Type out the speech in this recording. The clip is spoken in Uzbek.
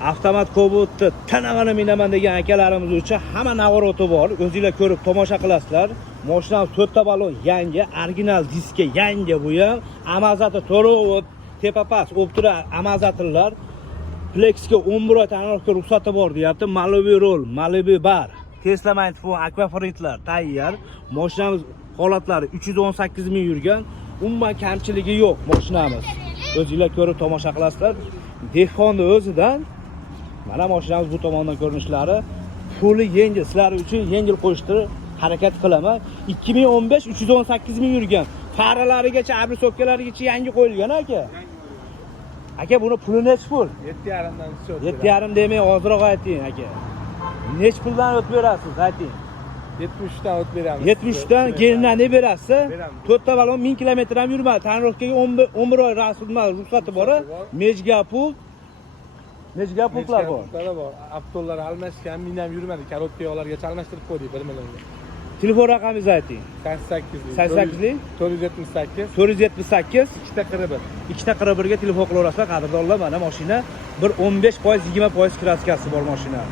avtomat Cobalt'ni tanag'ini minaman degan akalarimiz uchun hamma navoroti bor. O'zingizlar ko'rib tomosha qilasizlar. Mashinamiz 4 ta balon yangi, original diskka yangi bu ham. Amazati to'rov, tepapast, o'ptira amazatillar. Plexga 11 oy taniqli ruxsati bor deyapti. Malibu Roll, Malibu Bar, Tesla Magnifion, Aquafritlar tayyor. Mashinamiz holatlari 318 ming yurgan. Umuman kamchiligi yo'q mashinamiz. O'zingizlar ko'rib tomosha qilasizlar. Dehqonni o'zidan mana mashinamiz bu tomondan ko'rinishlari puli yengil, sizlar uchun yengil qo'yishni harakat qilaman. 2015 318 ming yurgan. Faralarigacha, abri so'kkalarigacha yangi qo'yilgan aka. Aka buni puli nechi pul? 7,5 dan tushib. 7,5 demay ozroq ayting aka. Nechi puldan o'tib berasiz ayting? 70 dan o'tib beramiz. 70 dan kelindan ne berasiz? Beramiz. 4 ta balon 1000 kilometr ham yurmadi. Taniqliga 11 oy ruxsati bor. Mejga pul. Nechga pullar bor? Bor. Avtolar almashgan, men ham yurmadi. Karotka yog'larga almashtirib qo'ydik 1 millionga. Telefon raqamingizni ayting. 88lik 478 478 241. 241 ga telefon qilaverasizlar qadrdonlar. Mana mashina bir 15%, 20% kraskasi bor mashina.